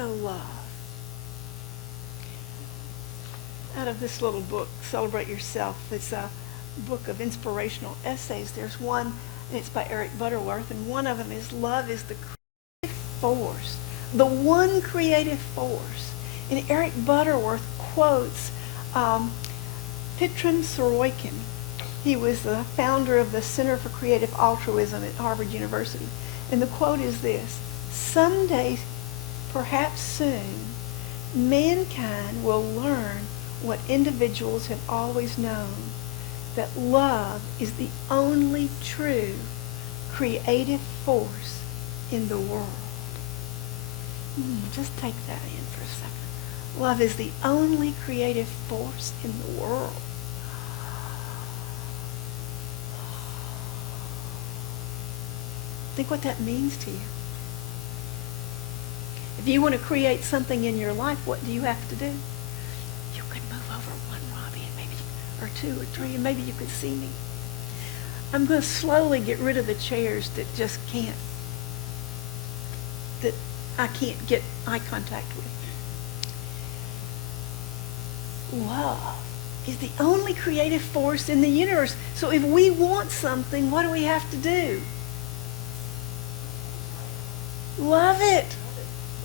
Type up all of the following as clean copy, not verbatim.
so love? Out of this little book, Celebrate Yourself, it's a book of inspirational essays. There's one, and it's by Eric Butterworth, and one of them is love is the creative force, the one creative force. And Eric Butterworth quotes Petram Sorokin. He was the founder of the Center for Creative Altruism at Harvard University. And the quote is this: "Someday, perhaps soon, mankind will learn what individuals have always known, that love is the only true creative force in the world." Just take that in for a second. Love is the only creative force in the world. Think what that means to you. If you want to create something in your life, what do you have to do? You could move over one, Robbie, and maybe, or two or three, and maybe you could see me. I'm going to slowly get rid of the chairs that just can't, that I can't get eye contact with. Love is the only creative force in the universe. So if we want something, what do we have to do? Love it.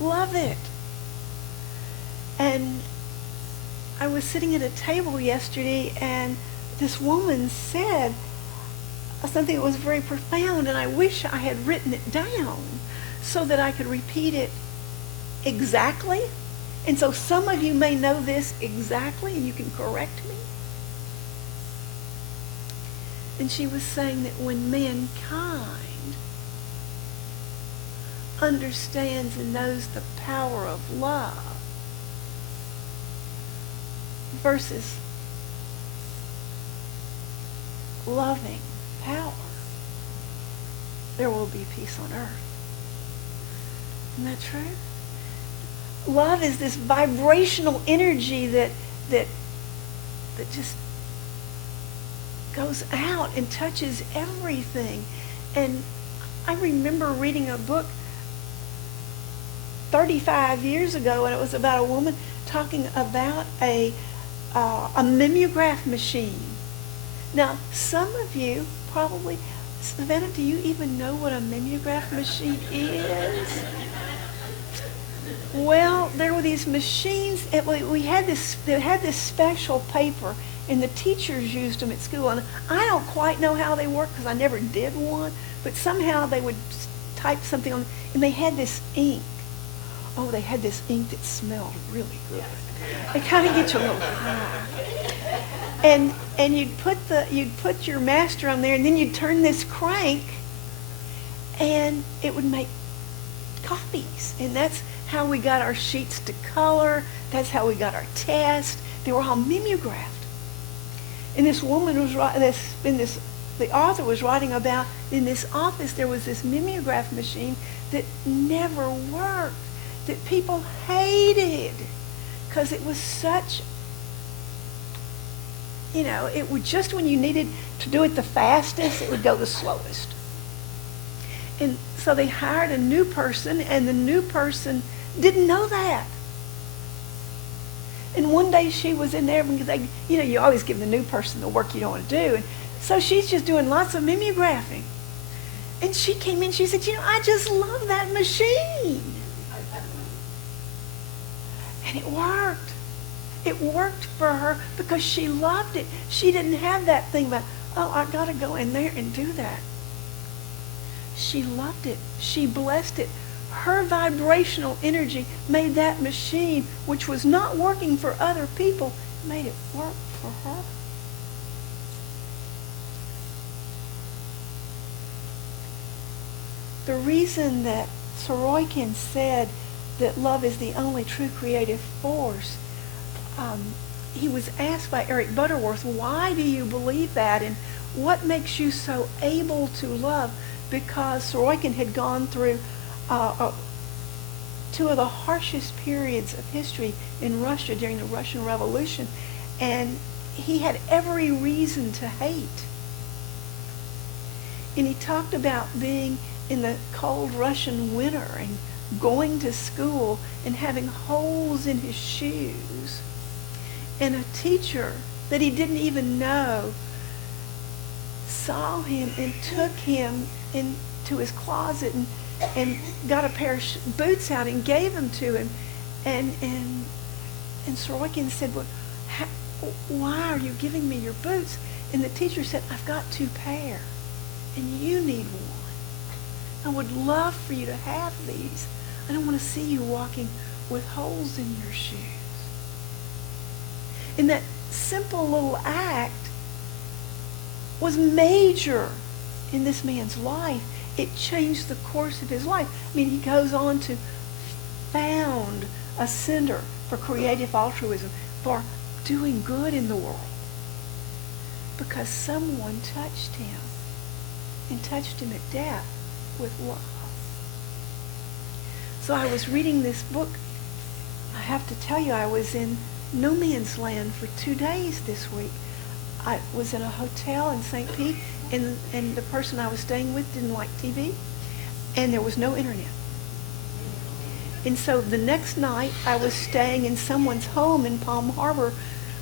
Love it. And I was sitting at a table yesterday, and this woman said something that was very profound, and I wish I had written it down so that I could repeat it exactly. And so some of you may know this exactly, and you can correct me. And she was saying that when mankind understands and knows the power of love versus loving power, there will be peace on earth. Isn't that true? Love is this vibrational energy that just goes out and touches everything. And I remember reading a book 35 years ago, and it was about a woman talking about a mimeograph machine. Now, some of you probably, Savannah, do you even know what a mimeograph machine is? Well, there were these machines. They had this special paper, and the teachers used them at school. And I don't quite know how they work because I never did one, but somehow they would type something on, and they had this ink. Oh, they had this ink that smelled really good. It kind of gets you a little high. And you'd put your master on there, and then you'd turn this crank, and it would make copies. And that's how we got our sheets to color. That's how we got our tests. They were all mimeographed. And this woman was the author was writing about, in this office there was this mimeograph machine that never worked, that people hated, because it was such, it would just, when you needed to do it the fastest, it would go the slowest. And so they hired a new person, and the new person didn't know that. And one day she was in there, because you always give the new person the work you don't want to do. And so she's just doing lots of mimeographing. And she came in, she said, I just love that machine. And it worked. It worked for her because she loved it. She didn't have that thing about, I got to go in there and do that. She loved it. She blessed it. Her vibrational energy made that machine, which was not working for other people, made it work for her. The reason that Sorokin said that love is the only true creative force, he was asked by Eric Butterworth, why do you believe that, and what makes you so able to love? Because Sorokin had gone through two of the harshest periods of history in Russia during the Russian Revolution, and he had every reason to hate. And he talked about being in the cold Russian winter and going to school and having holes in his shoes. And a teacher that he didn't even know saw him and took him into his closet and got a pair of boots out and gave them to him. And Sorokin said, well, why are you giving me your boots? And the teacher said, I've got 2 pair, and you need one. I would love for you to have these. I don't want to see you walking with holes in your shoes. And that simple little act was major in this man's life. It changed the course of his life. I mean, he goes on to found a center for creative altruism, for doing good in the world, because someone touched him and touched him at depth with love. So I was reading this book. I have to tell you, I was in no man's land for 2 days this week. I was in a hotel in St. Pete, and the person I was staying with didn't like TV, and there was no internet. And so the next night, I was staying in someone's home in Palm Harbor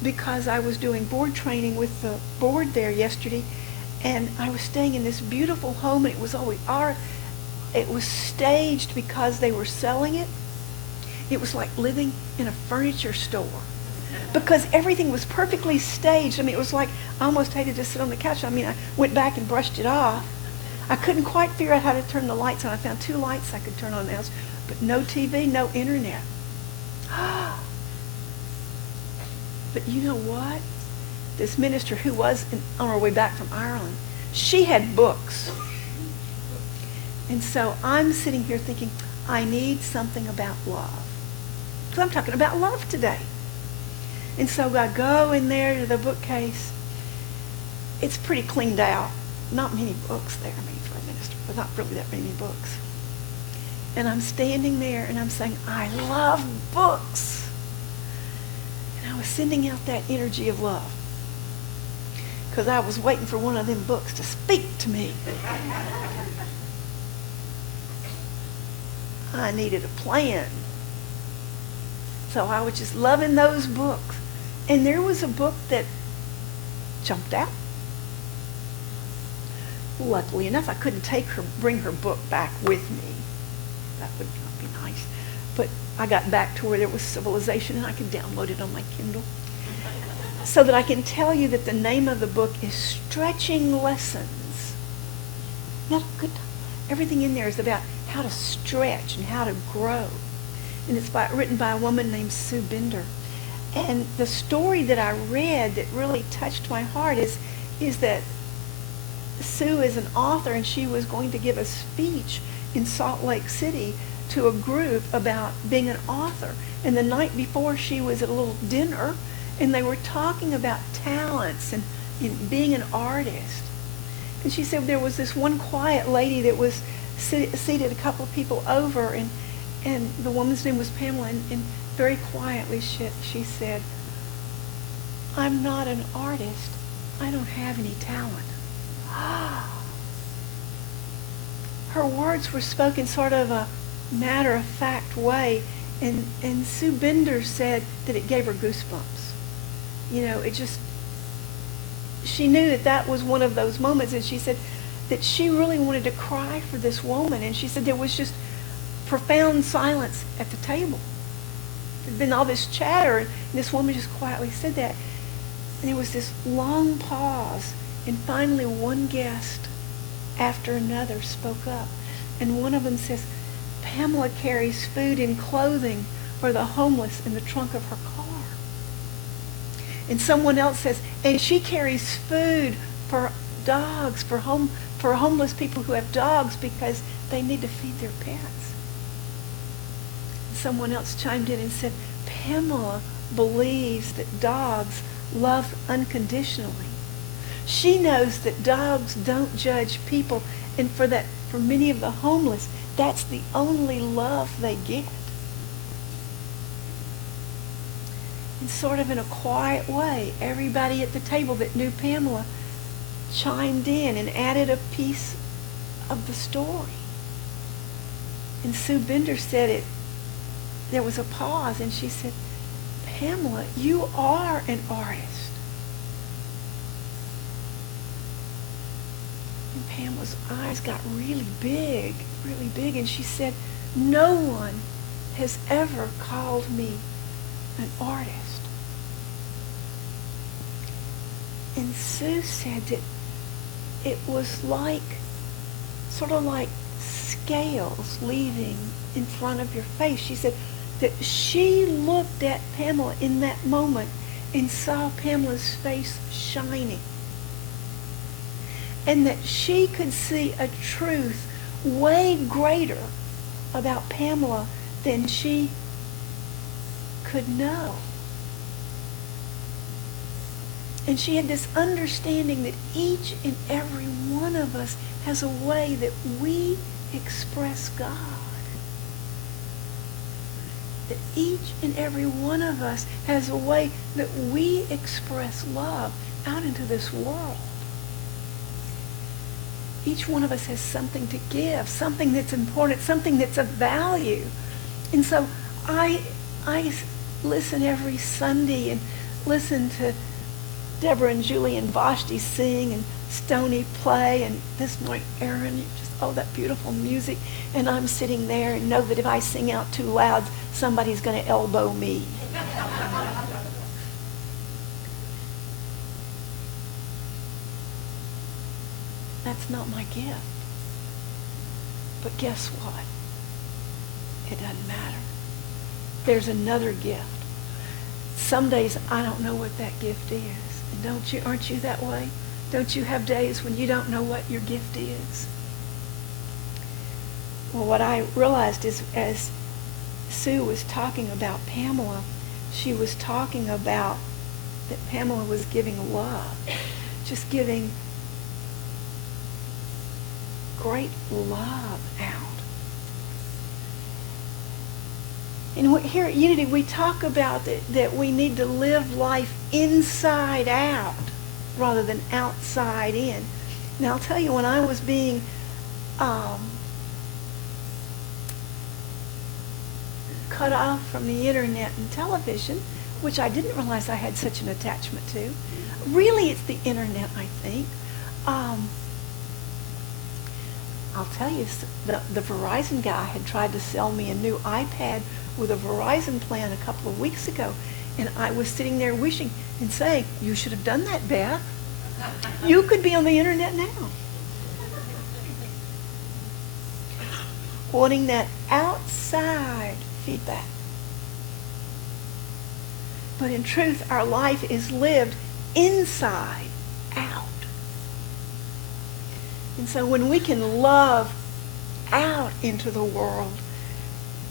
because I was doing board training with the board there yesterday, and I was staying in this beautiful home, and it was always it was staged because they were selling it. It was like living in a furniture store because everything was perfectly staged. I mean, it was like I almost hated to sit on the couch. I mean, I went back and brushed it off. I couldn't quite figure out how to turn the lights on. I found 2 lights I could turn on in the house, but no TV, no internet. But you know what? This minister who was on her way back from Ireland, she had books. And so I'm sitting here thinking, I need something about love. Because I'm talking about love today. And so I go in there to the bookcase. It's pretty cleaned out. Not many books there, I mean, for a minister, but not really that many books. And I'm standing there and I'm saying, I love books. And I was sending out that energy of love because I was waiting for one of them books to speak to me. I needed a plan. So I was just loving those books. And there was a book that jumped out. Luckily enough, I couldn't bring her book back with me. That would not be nice. But I got back to where there was Civilization, and I could download it on my Kindle. So that I can tell you that the name of the book is Stretching Lessons. Not good. Everything in there is about how to stretch and how to grow. And it's written by a woman named Sue Bender. And the story that I read that really touched my heart is that Sue is an author, and she was going to give a speech in Salt Lake City to a group about being an author. And the night before, she was at a little dinner, and they were talking about talents and being an artist. And she said there was this one quiet lady that was seated a couple of people over, and the woman's name was Pamela, and very quietly she said, I'm not an artist. I don't have any talent. Her words were spoken sort of a matter-of-fact way, and Sue Bender said that it gave her goosebumps. You know, she knew that was one of those moments, and she said that she really wanted to cry for this woman, and she said there was just profound silence at the table. There'd been all this chatter, and this woman just quietly said that, and there was this long pause, and finally one guest after another spoke up, and one of them says, Pamela carries food and clothing for the homeless in the trunk of her car. And someone else says, and she carries food for dogs, for homeless people who have dogs because they need to feed their pets. And someone else chimed in and said, Pamela believes that dogs love unconditionally. She knows that dogs don't judge people, and for many of the homeless, that's the only love they get. And sort of in a quiet way, everybody at the table that knew Pamela chimed in and added a piece of the story. And Sue Bender said it, there was a pause, and she said, Pamela, you are an artist. And Pamela's eyes got really big, and she said, no one has ever called me an artist. And Sue said that it was like, sort of like scales leaving in front of your face. She said that she looked at Pamela in that moment and saw Pamela's face shining. And that she could see a truth way greater about Pamela than she could know. And she had this understanding that each and every one of us has a way that we express God. That each and every one of us has a way that we express love out into this world. Each one of us has something to give, something that's important, something that's of value. And so I listen every Sunday and listen to Deborah and Julie and Vashti sing and Stoney play, and this morning Aaron, that beautiful music. And I'm sitting there and know that if I sing out too loud, somebody's going to elbow me. That's not my gift. But guess what? It doesn't matter. There's another gift. Some days I don't know what that gift is. And aren't you that way? Don't you have days when you don't know what your gift is? Well, what I realized is as Sue was talking about Pamela, she was talking about that Pamela was giving love, just giving great love out. And here at Unity, we talk about that we need to live life inside out rather than outside in. Now, I'll tell you, when I was being cut off from the internet and television, which I didn't realize I had such an attachment to. Really, it's the internet, I think. I'll tell you, the Verizon guy had tried to sell me a new iPad with a Verizon plan a couple of weeks ago, and I was sitting there wishing and saying, you should have done that, Beth. You could be on the internet now. Wanting that outside feedback. But in truth, our life is lived inside out. And so when we can love out into the world,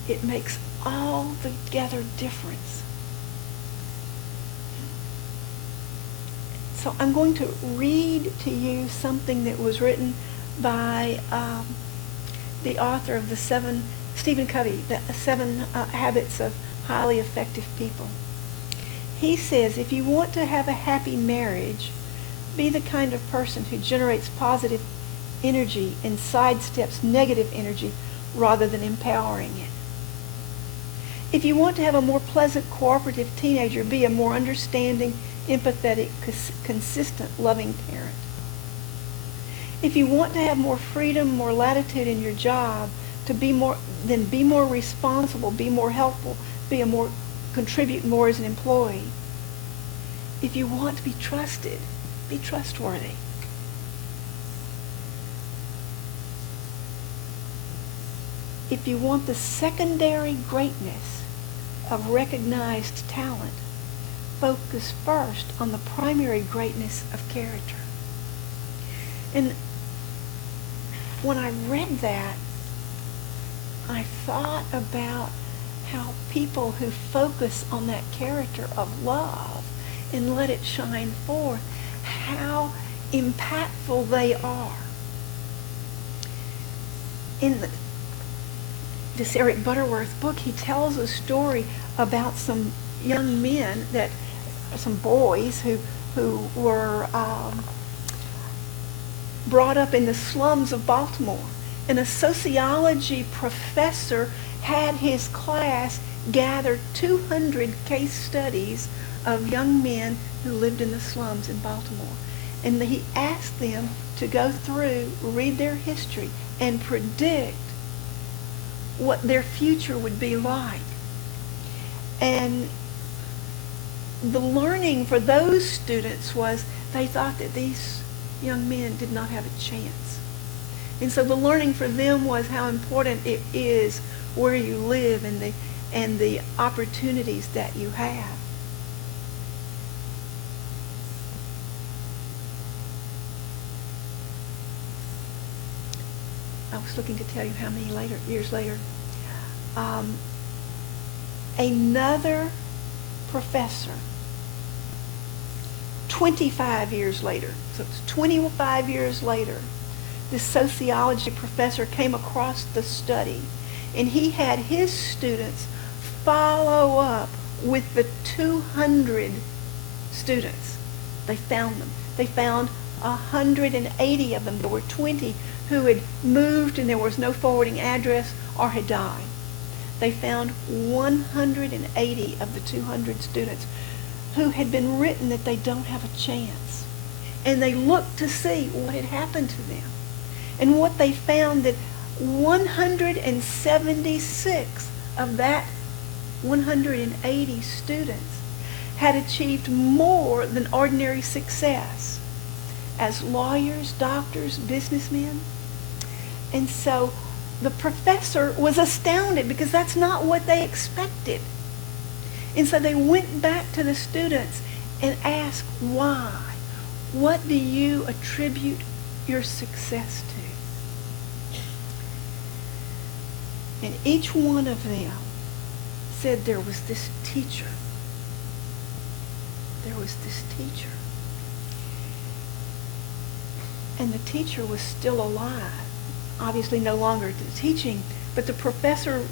it makes altogether difference. So I'm going to read to you something that was written by the author of Stephen Covey, the 7 Habits of Highly Effective People. He says, if you want to have a happy marriage, be the kind of person who generates positive energy and sidesteps negative energy rather than empowering it. If you want to have a more pleasant, cooperative teenager, be a more understanding, empathetic, consistent, loving parent. If you want to have more freedom, more latitude in your job, be more responsible, be more helpful, contribute more as an employee. If you want to be trusted, be trustworthy. If you want the secondary greatness of recognized talent, focus first on the primary greatness of character. And when I read that, I thought about how people who focus on that character of love and let it shine forth, how impactful they are. In this Eric Butterworth book, he tells a story about some young men, some boys who were brought up in the slums of Baltimore. And a sociology professor had his class gather 200 case studies of young men who lived in the slums in Baltimore. And he asked them to go through, read their history, and predict what their future would be like. And the learning for those students was they thought that these young men did not have a chance. And so the learning for them was how important it is where you live and the opportunities that you have. I was looking to tell you how many years later. Another professor, 25 years later, so it's 25 years later, this sociology professor came across the study, and he had his students follow up with the 200 students. They found them. They found 180 of them. There were 20 who had moved and there was no forwarding address or had died. They found 180 of the 200 students who had been written that they don't have a chance. And they looked to see what had happened to them. And what they found that 176 of that 180 students had achieved more than ordinary success as lawyers, doctors, businessmen. And so the professor was astounded because that's not what they expected. And so they went back to the students and asked why. What do you attribute your success to? And each one of them said there was this teacher. There was this teacher. And the teacher was still alive. Obviously no longer teaching, but the professor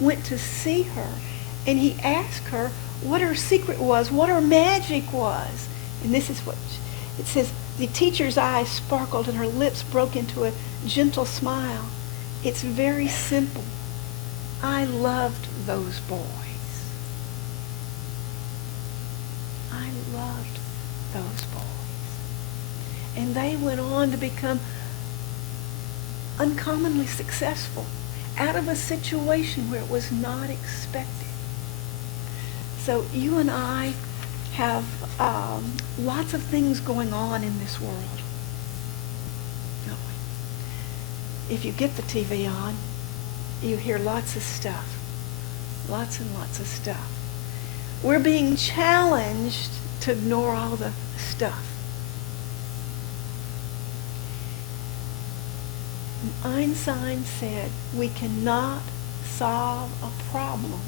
went to see her and he asked her what her secret was, what her magic was. And this is what it says. The teacher's eyes sparkled and her lips broke into a gentle smile. It's very simple. I loved those boys. I loved those boys. And they went on to become uncommonly successful out of a situation where it was not expected. So you and I have lots of things going on in this world. If you get the TV on, you hear lots of stuff. Lots and lots of stuff. We're being challenged to ignore all the stuff. And Einstein said we cannot solve a problem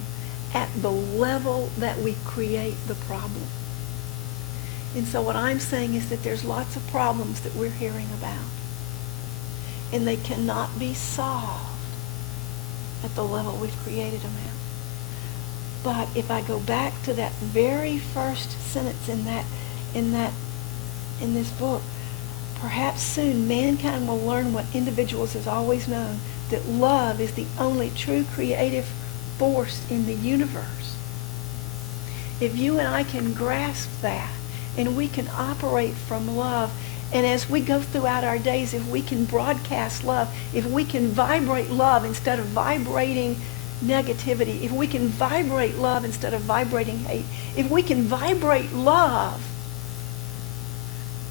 at the level that we create the problem. And so what I'm saying is that there's lots of problems that we're hearing about. And they cannot be solved at the level we've created them at. But if I go back to that very first sentence in this book, perhaps soon mankind will learn what individuals have always known, that love is the only true creative force in the universe. If you and I can grasp that, and we can operate from love, and as we go throughout our days, if we can broadcast love, if we can vibrate love instead of vibrating negativity, if we can vibrate love instead of vibrating hate, if we can vibrate love,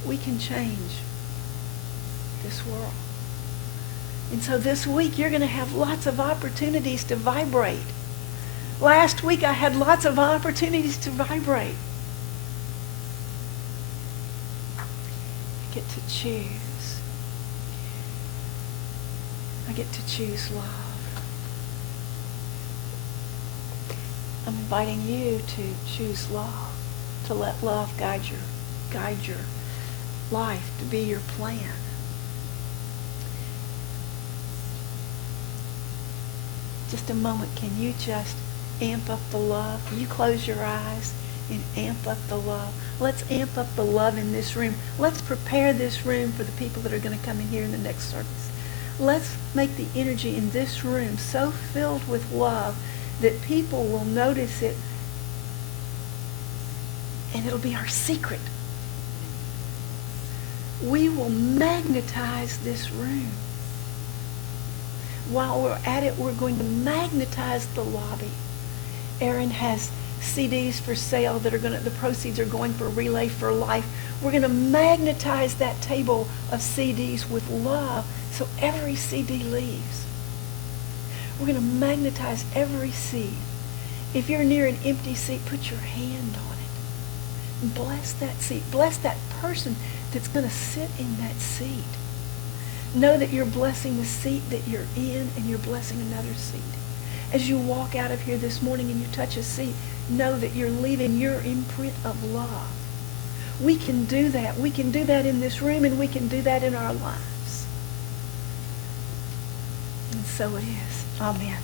we can change this world. And so this week, you're going to have lots of opportunities to vibrate. Last week, I had lots of opportunities to vibrate. I get to choose. I get to choose love. I'm inviting you to choose love, to let love guide your life, to be your plan. Just a moment, can you just amp up the love? Can you close your eyes and amp up the love? Let's amp up the love in this room. Let's prepare this room for the people that are going to come in here in the next service. Let's make the energy in this room so filled with love that people will notice it, and it'll be our secret. We will magnetize this room. While we're at it, we're going to magnetize the lobby. Aaron has CDs for sale that the proceeds are going for Relay for Life. We're going to magnetize that table of CDs with love so every CD leaves. We're going to magnetize every seat. If you're near an empty seat, put your hand on it. And bless that seat. Bless that person that's going to sit in that seat. Know that you're blessing the seat that you're in, and you're blessing another seat. As you walk out of here this morning and you touch a seat, know that you're leaving your imprint of love. We can do that. We can do that in this room, and we can do that in our lives. And so it is. Amen.